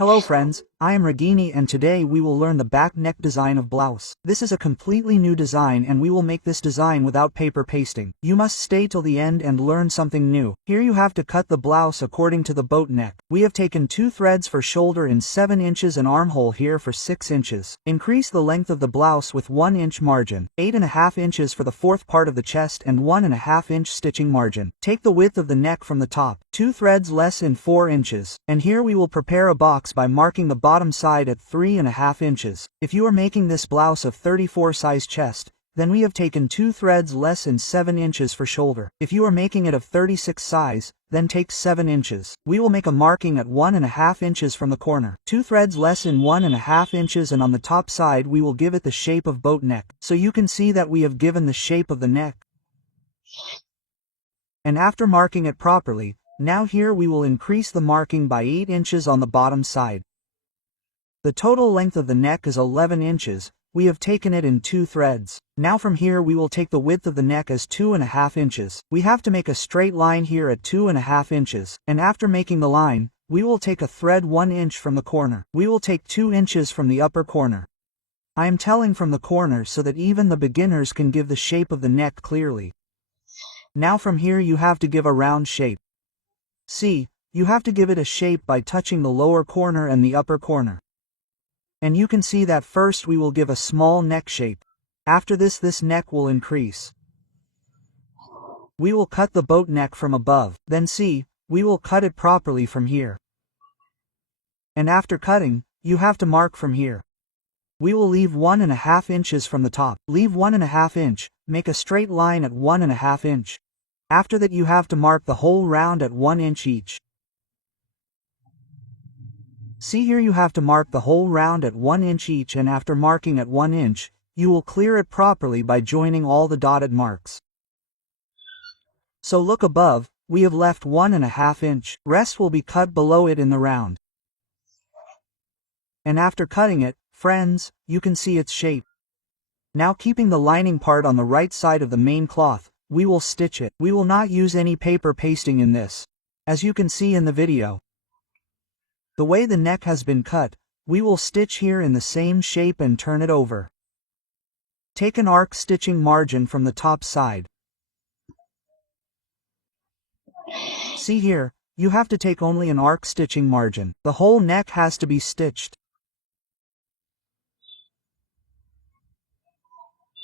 Hello friends, I am Ragini and today we will learn the back neck design of blouse. This is a completely new design and we will make this design without paper pasting. You must stay till the end and learn something new. Here you have to cut the blouse according to the boat neck. We have taken 2 threads for shoulder in 7 inches and armhole here for 6 inches. Increase the length of the blouse with 1 inch margin, 8.5 inches for the 4th part of the chest and 1.5 inch stitching margin. Take the width of the neck from the top, 2 threads less in 4 inches, and here we will prepare a box by marking the bottom side at 3.5 inches. If you are making this blouse of 34 size chest, then we have taken 2 threads less in 7 inches for shoulder. If you are making it of 36 size, then take 7 inches. We will make a marking at 1.5 inches from the corner. 2 threads less in 1.5 inches, and on the top side we will give it the shape of boat neck. So you can see that we have given the shape of the neck. And after marking it properly, now here we will increase the marking by 8 inches on the bottom side. The total length of the neck is 11 inches, we have taken it in 2 threads. Now from here we will take the width of the neck as 2.5 inches. We have to make a straight line here at 2.5 inches, and after making the line, we will take a thread 1 inch from the corner. We will take 2 inches from the upper corner. I am telling from the corner so that even the beginners can give the shape of the neck clearly. Now from here you have to give a round shape. See, you have to give it a shape by touching the lower corner and the upper corner. And you can see that first we will give a small neck shape. After this neck will increase. We will cut the boat neck from above. Then see, we will cut it properly from here. And after cutting, you have to mark from here. We will leave 1.5 inches from the top. Leave 1.5 inch, make a straight line at 1.5 inch. After that you have to mark the whole round at 1 inch each. See here you have to mark the whole round at 1 inch each, and after marking at 1 inch, you will clear it properly by joining all the dotted marks. So look above, we have left 1.5 inch, rest will be cut below it in the round. And after cutting it, friends, you can see its shape. Now keeping the lining part on the right side of the main cloth, we will stitch it. We will not use any paper pasting in this, as you can see in the video. The way the neck has been cut, we will stitch here in the same shape and turn it over. Take an arc stitching margin from the top side. See here, you have to take only an arc stitching margin. The whole neck has to be stitched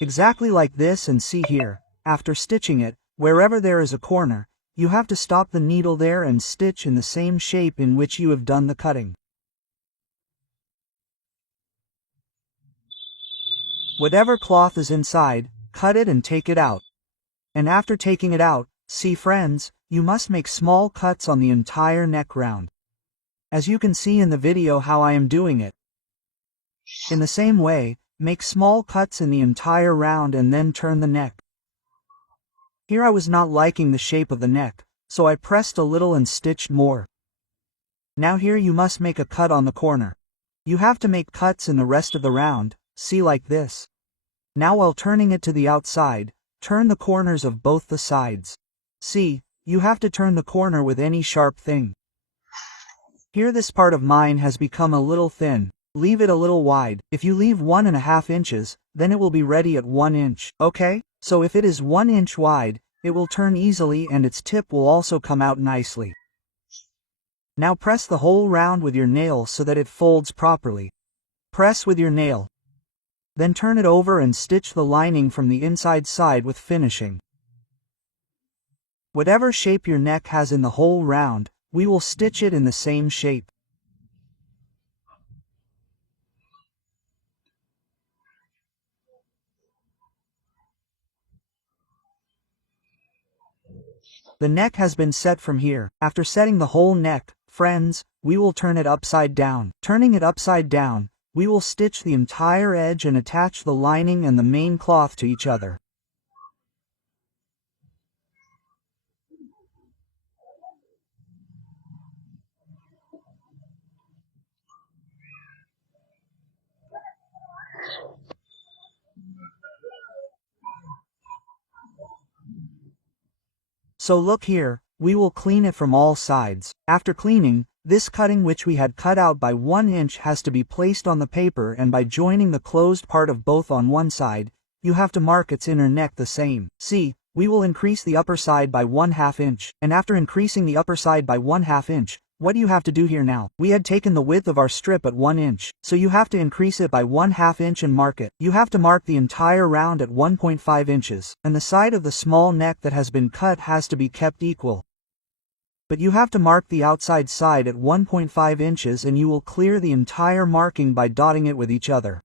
exactly like this, and see here, after stitching it, wherever there is a corner, you have to stop the needle there and stitch in the same shape in which you have done the cutting. Whatever cloth is inside, cut it and take it out. And after taking it out, see friends, you must make small cuts on the entire neck round. As you can see in the video how I am doing it. In the same way, make small cuts in the entire round and then turn the neck. Here I was not liking the shape of the neck, so I pressed a little and stitched more. Now here you must make a cut on the corner. You have to make cuts in the rest of the round, see like this. Now while turning it to the outside, turn the corners of both the sides. See, you have to turn the corner with any sharp thing. Here this part of mine has become a little thin. Leave it a little wide. If you leave 1.5 inches, then it will be ready at 1 inch, okay? So if it is 1 inch wide, it will turn easily and its tip will also come out nicely. Now press the whole round with your nail so that it folds properly. Press with your nail. Then turn it over and stitch the lining from the inside side with finishing. Whatever shape your neck has in the whole round, we will stitch it in the same shape. The neck has been set from here. After setting the whole neck, friends, we will turn it upside down. Turning it upside down, we will stitch the entire edge and attach the lining and the main cloth to each other. So look here, we will clean it from all sides. After cleaning, This cutting which we had cut out by 1 inch has to be placed on the paper, and by joining the closed part of both on one side, you have to mark its inner neck the same. See, we will increase the upper side by 1/2 inch, and after increasing the upper side by 1/2 inch, what do you have to do here now? We had taken the width of our strip at 1 inch, so you have to increase it by 1/2 inch and mark it. You have to mark the entire round at 1.5 inches, and the side of the small neck that has been cut has to be kept equal. But you have to mark the outside side at 1.5 inches, and you will clear the entire marking by dotting it with each other.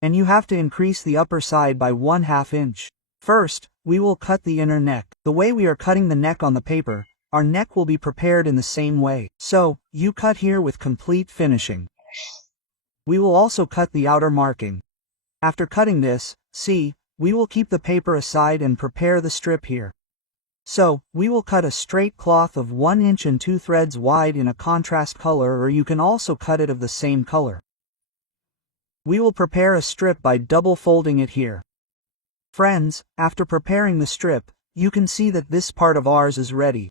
And you have to increase the upper side by 1/2 inch. First, we will cut the inner neck. The way we are cutting the neck on the paper, our neck will be prepared in the same way. So, you cut here with complete finishing. We will also cut the outer marking. After cutting this, see, we will keep the paper aside and prepare the strip here. So, we will cut a straight cloth of 1 inch and 2 threads wide in a contrast color, or you can also cut it of the same color. We will prepare a strip by double folding it here. Friends, after preparing the strip, you can see that this part of ours is ready.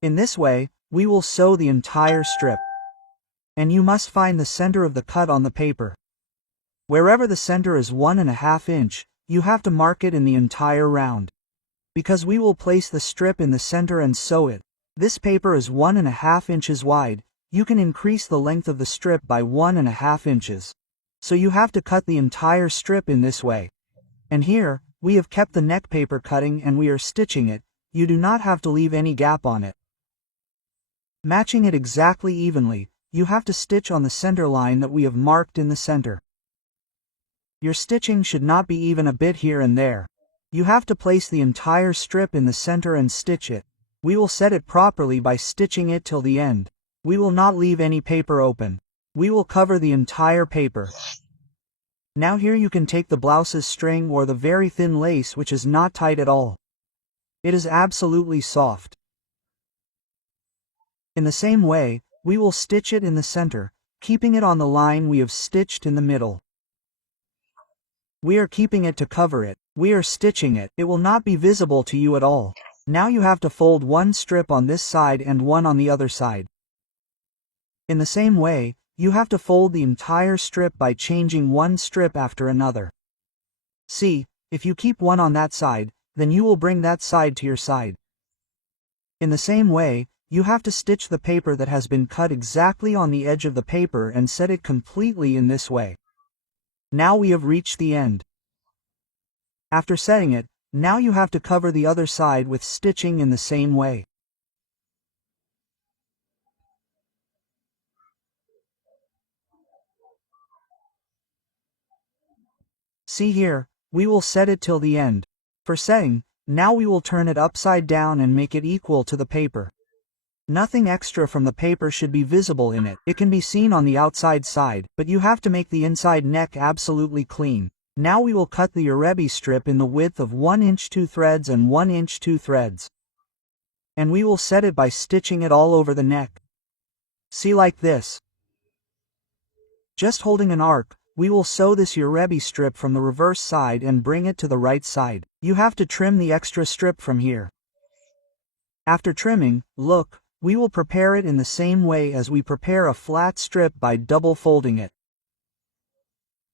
In this way, we will sew the entire strip. And you must find the center of the cut on the paper. Wherever the center is 1.5 inch, you have to mark it in the entire round. Because we will place the strip in the center and sew it. This paper is 1.5 inches wide, you can increase the length of the strip by 1.5 inches. So you have to cut the entire strip in this way. And here, we have kept the neck paper cutting and we are stitching it. You do not have to leave any gap on it. Matching it exactly evenly, you have to stitch on the center line that we have marked in the center. Your stitching should not be even a bit here and there. You have to place the entire strip in the center and stitch it. We will set it properly by stitching it till the end. We will not leave any paper open. We will cover the entire paper. Now here you can take the blouse's string or the very thin lace which is not tight at all. It is absolutely soft. In the same way, we will stitch it in the center, keeping it on the line we have stitched in the middle. We are keeping it to cover it. We are stitching it. It will not be visible to you at all. Now you have to fold one strip on this side and one on the other side. In the same way, you have to fold the entire strip by changing one strip after another. See, if you keep one on that side, then you will bring that side to your side. In the same way, you have to stitch the paper that has been cut exactly on the edge of the paper and set it completely in this way. Now we have reached the end. After setting it, now you have to cover the other side with stitching in the same way. See here, we will set it till the end. For setting, now we will turn it upside down and make it equal to the paper. Nothing extra from the paper should be visible in it. It can be seen on the outside side, but you have to make the inside neck absolutely clean. Now we will cut the 𝙗𝙧𝙚𝙬 strip in the width of 1 inch 2 threads and 1 inch 2 threads. And we will set it by stitching it all over the neck. See, like this. Just holding an arc, we will sew this 𝙗𝙧𝙚𝙬 strip from the reverse side and bring it to the right side. You have to trim the extra strip from here. After trimming, look, we will prepare it in the same way as we prepare a flat strip by double folding it.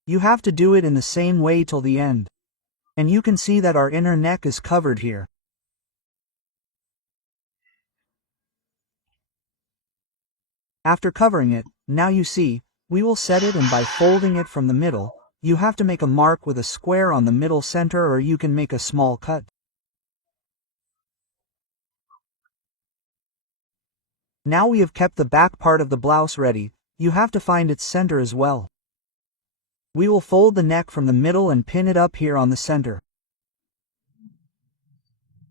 You have to do it in the same way till the end. And you can see that our inner neck is covered here. After covering it, now you see, we will set it, and by folding it from the middle, you have to make a mark with a square on the middle center, or you can make a small cut. Now we have kept the back part of the blouse ready, you have to find its center as well. We will fold the neck from the middle and pin it up here on the center.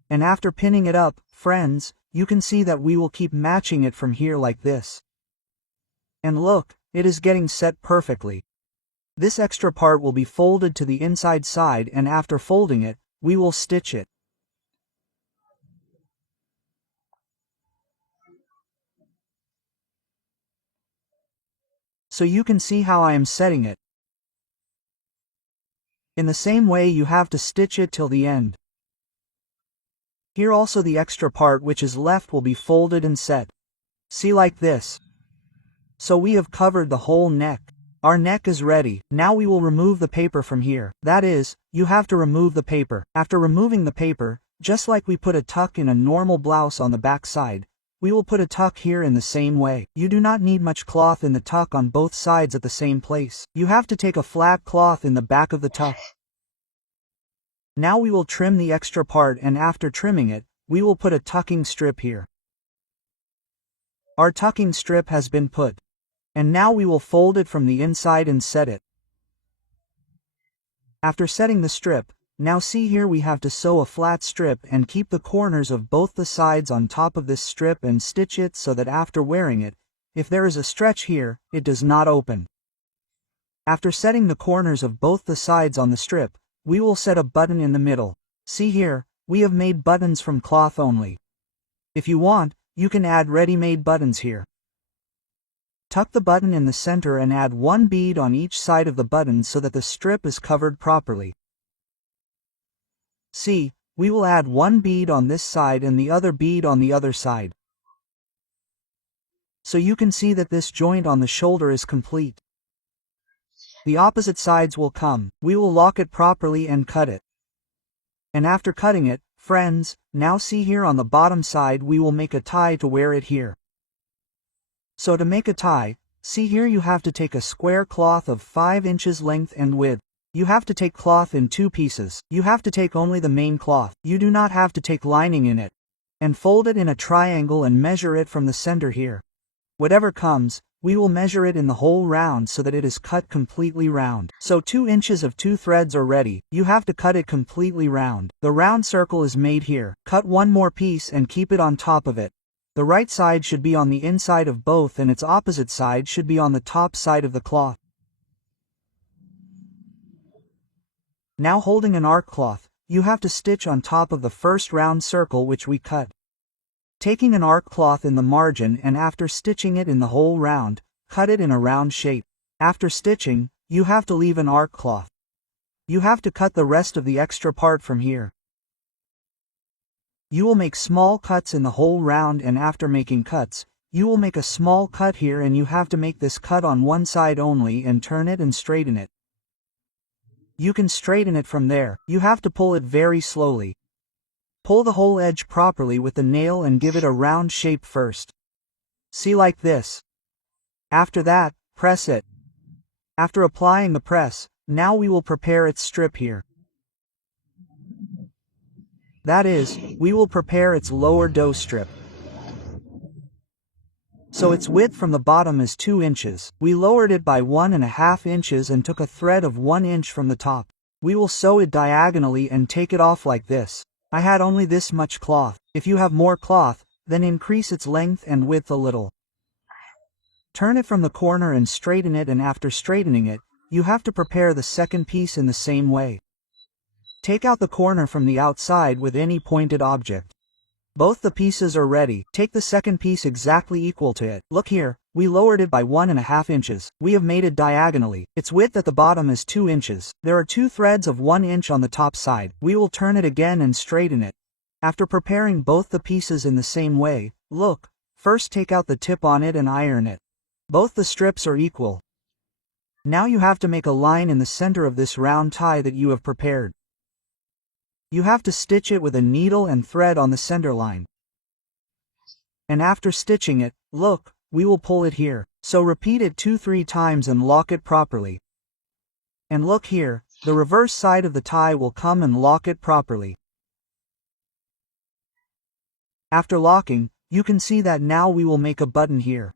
And after pinning it up, friends, you can see that we will keep matching it from here like this. And look, it is getting set perfectly. This extra part will be folded to the inside side, and after folding it, we will stitch it. So you can see how I am setting it. In the same way you have to stitch it till the end. Here also the extra part which is left will be folded and set. See, like this. So we have covered the whole neck. Our neck is ready. Now we will remove the paper from here. That is, you have to remove the paper. After removing the paper, just like we put a tuck in a normal blouse on the back side, we will put a tuck here in the same way. You do not need much cloth in the tuck on both sides at the same place. You have to take a flat cloth in the back of the tuck. Now we will trim the extra part, and after trimming it, we will put a tucking strip here. Our tucking strip has been put. And now we will fold it from the inside and set it. After setting the strip, now see here we have to sew a flat strip and keep the corners of both the sides on top of this strip and stitch it so that after wearing it, if there is a stretch here, it does not open. After setting the corners of both the sides on the strip, we will set a button in the middle. See here, we have made buttons from cloth only. If you want, you can add ready-made buttons here. Tuck the button in the center and add one bead on each side of the button so that the strip is covered properly. See, we will add one bead on this side and the other bead on the other side. So you can see that this joint on the shoulder is complete. The opposite sides will come. We will lock it properly and cut it. And after cutting it, friends, now see here on the bottom side we will make a tie to wear it here. So to make a tie, see here you have to take a square cloth of 5 inches length and width. You have to take cloth in 2 pieces. You have to take only the main cloth. You do not have to take lining in it. And fold it in a triangle and measure it from the center here. Whatever comes, we will measure it in the whole round so that it is cut completely round. So 2 inches of 2 threads are ready. You have to cut it completely round. The round circle is made here. Cut one more piece and keep it on top of it. The right side should be on the inside of both and its opposite side should be on the top side of the cloth. Now holding an arc cloth, you have to stitch on top of the first round circle which we cut. Taking an arc cloth in the margin and after stitching it in the whole round, cut it in a round shape. After stitching, you have to leave an arc cloth. You have to cut the rest of the extra part from here. You will make small cuts in the whole round, and after making cuts, you will make a small cut here and you have to make this cut on one side only and turn it and straighten it. You can straighten it from there. You have to pull it very slowly. Pull the whole edge properly with the nail and give it a round shape first. See, like this. After that, press it. After applying the press, now we will prepare its strip here. That is, we will prepare its lower dough strip. So its width from the bottom is 2 inches. We lowered it by 1.5 inches and took a thread of 1 inch from the top. We will sew it diagonally and take it off like this. I had only this much cloth. If you have more cloth, then increase its length and width a little. Turn it from the corner and straighten it, and after straightening it, you have to prepare the second piece in the same way. Take out the corner from the outside with any pointed object. Both the pieces are ready. Take the second piece exactly equal to it. Look here, we lowered it by 1.5 inches. We have made it diagonally. Its width at the bottom is 2 inches. There are 2 threads of 1 inch on the top side. We will turn it again and straighten it. After preparing both the pieces in the same way, look, first take out the tip on it and iron it. Both the strips are equal. Now you have to make a line in the center of this round tie that you have prepared. You have to stitch it with a needle and thread on the center line. And after stitching it, look, we will pull it here. So repeat it 2-3 times and lock it properly. And look here, the reverse side of the tie will come and lock it properly. After locking, you can see that now we will make a button here.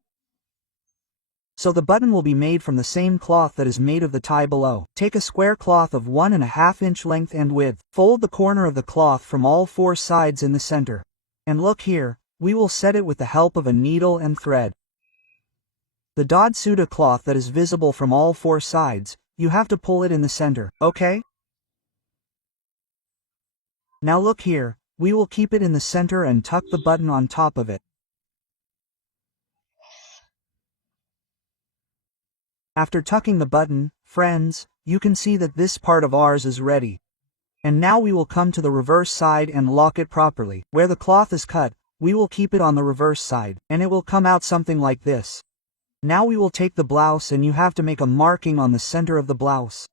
So the button will be made from the same cloth that is made of the tie below. Take a square cloth of 1.5 inch length and width. Fold the corner of the cloth from all 4 sides in the center. And look here, we will set it with the help of a needle and thread. The 𝙗𝙧𝙚𝙠 cloth that is visible from all 4 sides, you have to pull it in the center, okay? Now look here, we will keep it in the center and tuck the button on top of it. After tucking the button, friends, you can see that this part of ours is ready. And now we will come to the reverse side and lock it properly. Where the cloth is cut, we will keep it on the reverse side, and it will come out something like this. Now we will take the blouse and you have to make a marking on the center of the blouse.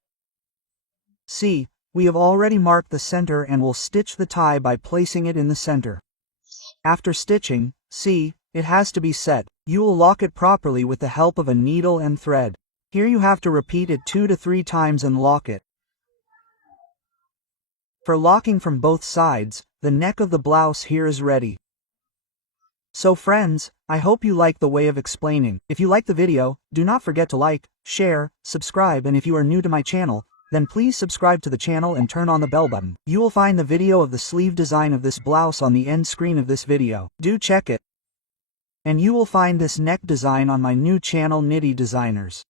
See, we have already marked the center and will stitch the tie by placing it in the center. After stitching, see, it has to be set. You will lock it properly with the help of a needle and thread. Here you have to repeat it 2 to 3 times and lock it. For locking from both sides, the neck of the blouse here is ready. So friends, I hope you like the way of explaining. If you like the video, do not forget to like, share, subscribe, and if you are new to my channel, then please subscribe to the channel and turn on the bell button. You will find the video of the sleeve design of this blouse on the end screen of this video. Do check it. And you will find this neck design on my new channel Knitty Designers.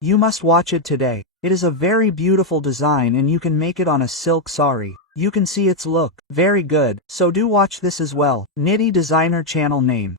You must watch it today. It is a very beautiful design and you can make it on a silk saree. You can see its look. Very good, so do watch this as well. Knitty Designer channel name.